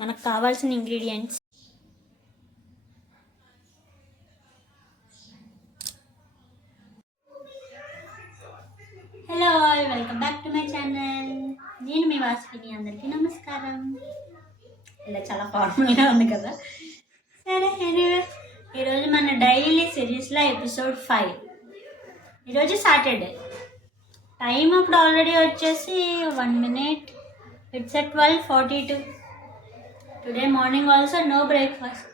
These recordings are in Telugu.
మనకు కావాల్సిన ingredients hello all, welcome back to my channel. నేను మీ వాసుని. అందరికీ నమస్కారం. ఇలా చాలా ఫార్మల్గా ఉంది కదా. సరే, ఎనీవే ఈరోజు మన డైలీ సిరీస్లో ఎపిసోడ్ 5. ఈరోజు సాటర్డే. టైం అప్పుడు ఆల్రెడీ వచ్చేసి 1 minute. It's at 12:42. Today morning also no breakfast.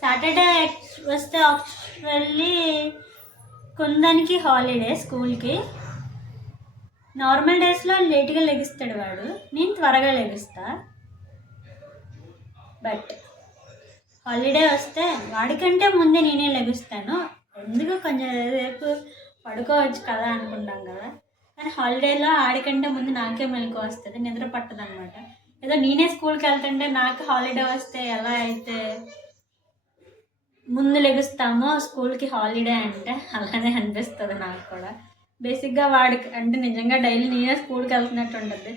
Saturday వస్తే యాక్చువల్లీ కుందనికి హాలిడే స్కూల్కి. నార్మల్ డేస్లో లేట్గా లెగిస్తాడు వాడు, నేను త్వరగా లెగుస్తా. బట్ హాలిడే వస్తే వాడికంటే ముందే నేనే లెగుస్తాను. ఎందుకు కొంచెం రేపు పడుకోవచ్చు కదా అనుకుంటాం కదా, కానీ హాలిడేలో ఆడికంటే ముందు నాకే మెలకు వస్తుంది, నిద్ర పట్టదు అనమాట. ఏదో నేనే స్కూల్కి వెళ్తుంటే నాకు హాలిడే వస్తే ఎలా అయితే ముందు లెగుస్తామో స్కూల్కి హాలిడే అంటే అలానే అనిపిస్తుంది నాకు కూడా. బేసిక్గా వాడికి అంటే నిజంగా డైలీ నేనే స్కూల్కి వెళ్తున్నట్టు ఉంటుంది.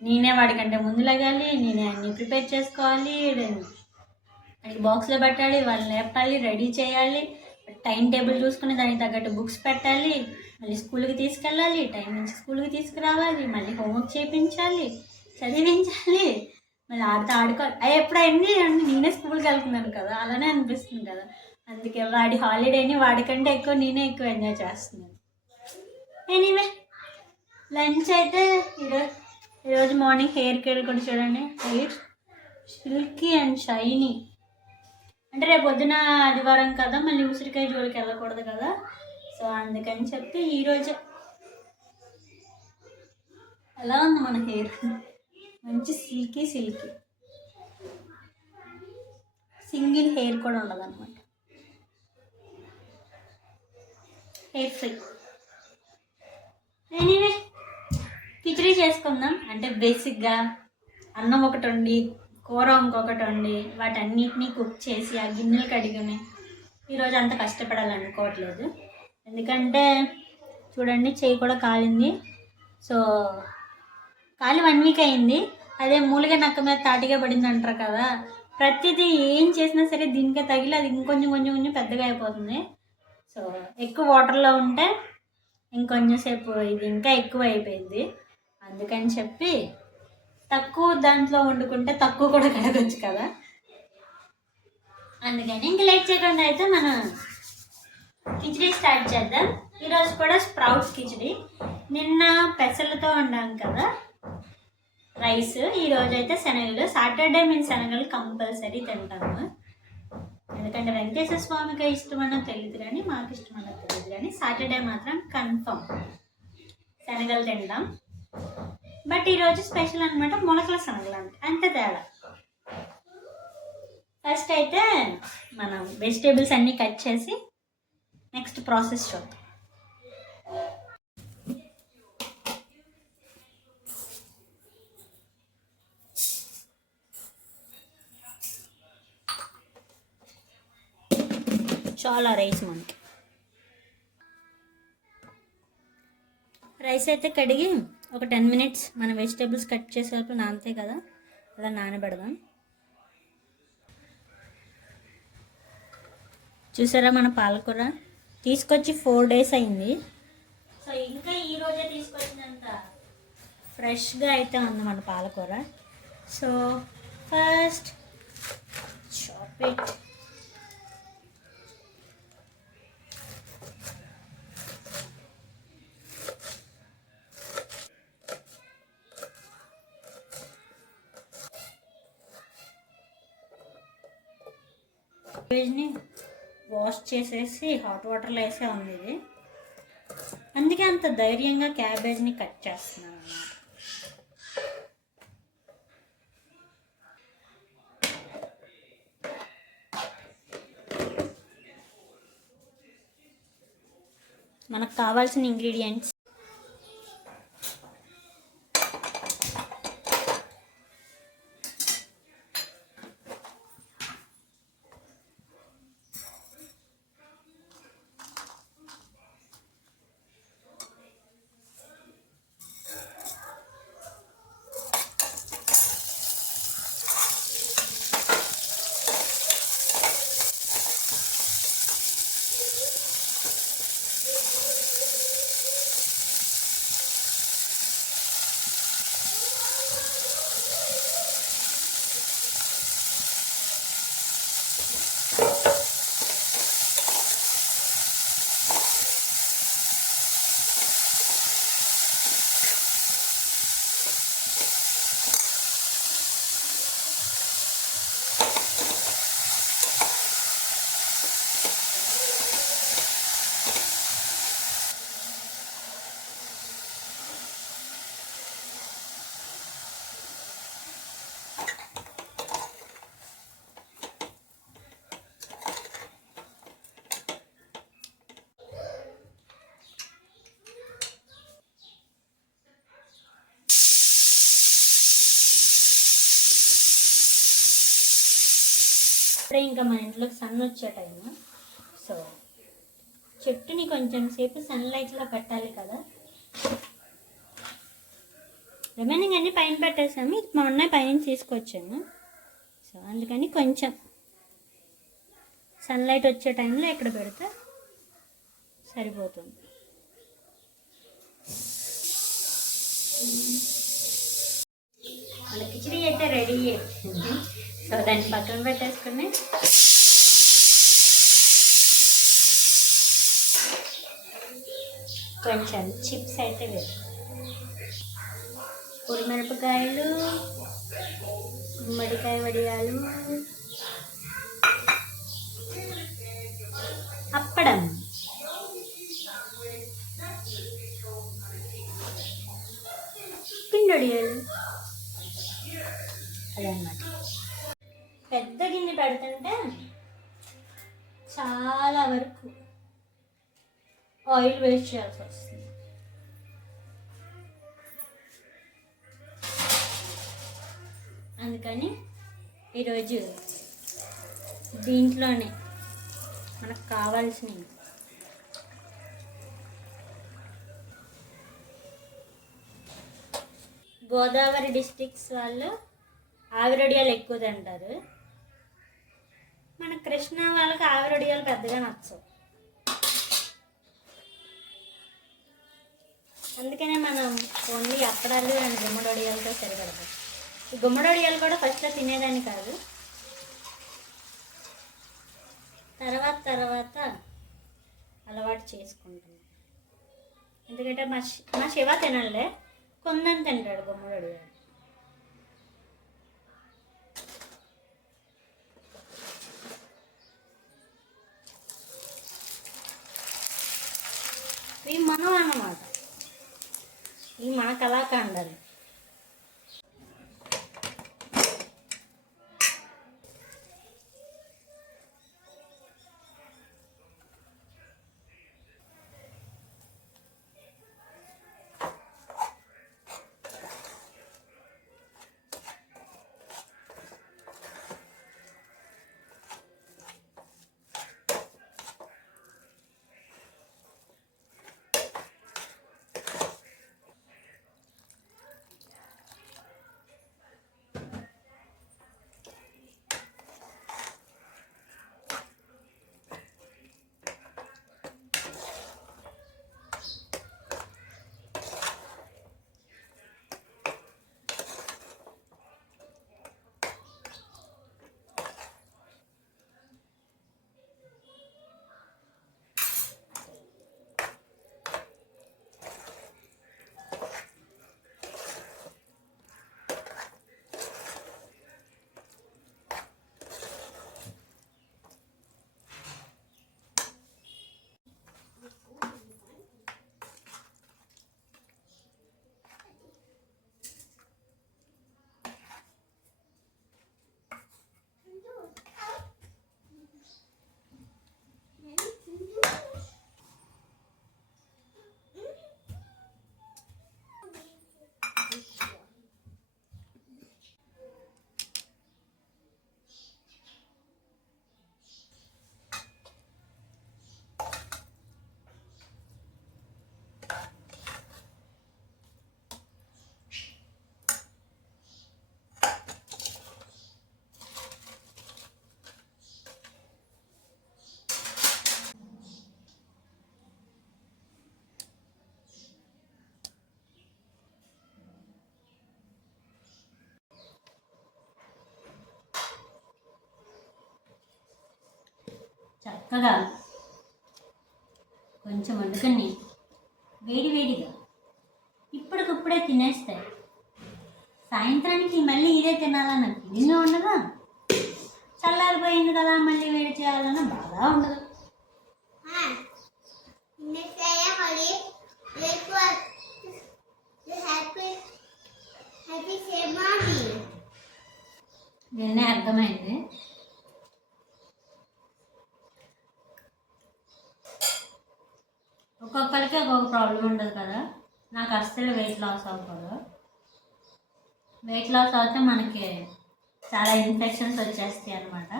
నేనే వాడికంటే ముందు లెగాలి, నేనే అన్నీ ప్రిపేర్ చేసుకోవాలి, వాడికి బాక్స్లో పెట్టాలి, వాళ్ళని లేపాలి, రెడీ చేయాలి, టైం టేబుల్ చూసుకుని దానికి తగ్గట్టు బుక్స్ పెట్టాలి, మళ్ళీ స్కూల్కి తీసుకెళ్ళాలి, టైం నుంచి స్కూల్కి తీసుకురావాలి, మళ్ళీ హోంవర్క్ చేయించాలి, చదివించాలి, మళ్ళీ ఆడుకోవాలి. అవి ఎప్పుడైంది అంటే నేనే స్కూల్కి వెళ్తున్నాను కదా, అలానే అనిపిస్తుంది కదా. అందుకే వాడి హాలిడేని వాడికంటే ఎక్కువ నేనే ఎక్కువ ఎంజాయ్ చేస్తున్నాను. ఎనీవే లంచ్ అయితే ఈరోజు మార్నింగ్ హెయిర్ కేర్ కూడా చూడండి, హెయిర్ సిల్కీ అండ్ షైనీ. అంటే రేపు పొద్దున ఆదివారం కదా, మళ్ళీ ఉసిరికాయ జోలికి వెళ్ళకూడదు కదా, సో అందుకని చెప్పి ఈరోజు ఎలా ఉంది మన హెయిర్, మంచి సిల్కీ సింగిల్ హెయిర్ కూడా ఉండదు అనమాట, హెయిర్ ఫ్రీ. ఎనీవే కిచడీ చేసుకుందాం. అంటే బేసిక్గా అన్నం ఒకటి వండి, కూర ఇంకొకటి వండి, వాటన్నిటినీ కుక్ చేసి ఆ గిన్నెలు కడిగిని ఈరోజు అంత కష్టపడాలనుకోవట్లేదు. ఎందుకంటే చూడండి చేయి కూడా కాలింది. సో కాలి 1 week అయింది. అదే మూలిగా నక్క మీద తాటిగా పడింది అంటారు కదా, ప్రతిదీ ఏం చేసినా సరే దీనికే తగిలి అది ఇంకొంచెం కొంచెం కొంచెం పెద్దగా అయిపోతుంది. సో ఎక్కువ వాటర్లో ఉంటే ఇంకొంచెం సేపు ఇది ఇంకా ఎక్కువ అయిపోయింది. అందుకని చెప్పి తక్కువ దాంట్లో వండుకుంటే తక్కువ కూడా కడగచ్చు కదా, అందుకని ఇంక లేట్ చేయకుండా అయితే మనం కిచడీ స్టార్ట్ చేద్దాం. ఈరోజు కూడా స్ప్రౌట్స్ కిచడీ. నిన్న పెసలతో వండాం కదా రైస్, ఈరోజు అయితే శనగలు. సాటర్డే మేము శనగలు కంపల్సరీ తింటాము. ఎందుకంటే వెంకటేశ్వర స్వామికి ఇష్టమన్నా తెలియదు కానీ మాకు ఇష్టమన్నా తెలియదు కానీ సాటర్డే మాత్రం కన్ఫర్మ్ శనగలు తింటాం. బట్ ఈరోజు స్పెషల్ అనమాట, మొలకల శనగలు అంతే తేడా. ఫస్ట్ అయితే మనం వెజిటేబుల్స్ అన్నీ కట్ చేసి నెక్స్ట్ ప్రాసెస్ చూద్దాం. చాలా రైస్ మనకి. రైస్ అయితే కడిగి ఒక 10 minutes మన వెజిటేబుల్స్ కట్ చేసేటప్పుడు నానతాయి కదా, అలా నానబెడదాం. చూసారా మన పాలకూర తీసుకొచ్చి 4 days అయింది. సో ఇంకా ఈరోజే తీసుకొచ్చినంత ఫ్రెష్గా అయితే ఉంది మన పాలకూర. So first chop it. క్యాబేజ్ని వాష్ చేసేసి హాట్ వాటర్లో వేసే ఉంది ఇది, అందుకే అంత ధైర్యంగా క్యాబేజ్ని కట్ చేస్తున్నాను అన్నమాట. మనకు కావాల్సిన ఇంగ్రీడియంట్స్ ఇప్పుడే ఇంకా మన ఇంట్లోకి సన్ వచ్చే టైము. సో చెట్టుని కొంచెం సేపు సన్లైట్లో పెట్టాలి కదా. రిమైనింగ్ అన్నీ పైన పెట్టేసాము. ఇది మా అన్నయ్య పైన తీసుకొచ్చాను. సో అందుకని కొంచెం సన్లైట్ వచ్చే టైంలో ఇక్కడ పెడితే సరిపోతుంది. మన కిచిడి అయితే రెడీ అయిపోయింది. సో దాన్ని పక్కన పెట్టేసుకుని కొంచెం చిప్స్ అయితే వేరు, పొడిమిరపకాయలు, గుమ్మడికాయ వడియాలు, అప్పడం, పిండొడియాలు అదన్నమాట. పెద్ద గిన్నె పెడుతుంటే చాలా వరకు ఆయిల్ వేస్ట్ చేయాల్సి వస్తుంది. అందుకని ఈరోజు దీంట్లోనే మనకు కావాల్సినవి గోదావరి డిస్ట్రిక్ట్స్ వాళ్ళు ఆవిరొడియాలు ఎక్కువ తింటారు. మన కృష్ణా వాళ్ళకి ఆవిరొడియాలు పెద్దగా నచ్చవు. అందుకనే మనం ఓన్లీ అప్పడాలు అండ్ గుమ్మడొడియాలతో సరిపడతాం. ఈ గుమ్మడొడియాలు కూడా ఫస్ట్లో తినేదాన్ని కాదు, తర్వాత అలవాటు చేసుకుంటాం. ఎందుకంటే మా శివ తినలే, కొందని తింటాడు గుమ్మడొడియాలు. ఇవి మనం అన్నమాట, ఇవి మన కళాఖండాలు. చక్కగా కొంచెం వండుకొని వేడివేడిగా ఇప్పటికప్పుడే తినేస్తే సాయంత్రానికి మళ్ళీ ఇదే తినాలన్న ఫీలింగ్ ఉండదు, చల్లారిపోయింది కదా మళ్ళీ వేడి చేయాలన్న బాధ ఉండదు. నిన్నే అర్థమైంది. ఒక్కొక్కరికి ఒక్కొక్క ప్రాబ్లం ఉండదు కదా. నాకు అస్సలు వెయిట్ లాస్ అవ్వకూడదు. వెయిట్ లాస్ అవుతే మనకి చాలా ఇన్ఫెక్షన్స్ వచ్చేస్తాయి అన్నమాట.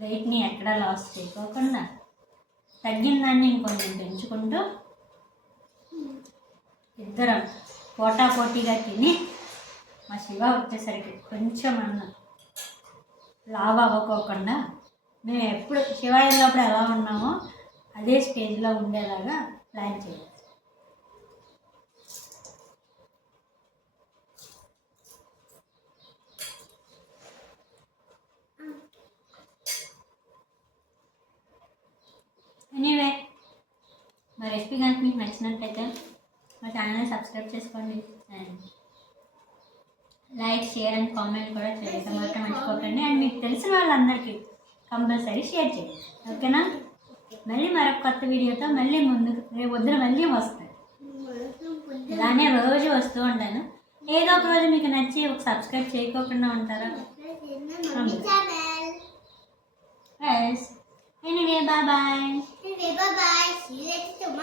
వెయిట్ని ఎక్కడా లాస్ చేయకోకుండా తగ్గిన దాన్ని ఇంకొంచెం పెంచుకుంటూ ఇద్దరం పోటాపోటీగా తిని మా శివ వచ్చేసరికి కొంచెం అన్న లావ్ అవ్వకోకుండా మేము ఎప్పుడు శివ వెళ్ళినప్పుడు ఎలా ఉన్నామో అదే స్టేజ్లో ఉండేలాగా ప్లాన్ చేయాలి. ఎనీవే మా రెసిపీ కనుక మీకు నచ్చినట్లయితే మా ఛానల్ సబ్స్క్రైబ్ చేసుకోండి and like share and comment కూడా చేయడం మాత్రం మర్చిపోకండి. అండ్ మీకు తెలిసిన వాళ్ళందరికీ కంపల్సరీ షేర్ చేయండి. ఓకేనా? మళ్ళీ మరొక కొత్త వీడియోతో మళ్ళీ ముందుకు రేపు వద్దున మళ్ళీ వస్తాను. ఇలానే రోజు వస్తూ ఉంటాను. ఏదో ఒక రోజు మీకు నచ్చి ఒక సబ్స్క్రైబ్ చేయకోకుండా ఉంటారా? Yes. Anyway, bye bye. Bye bye. See you later tomorrow.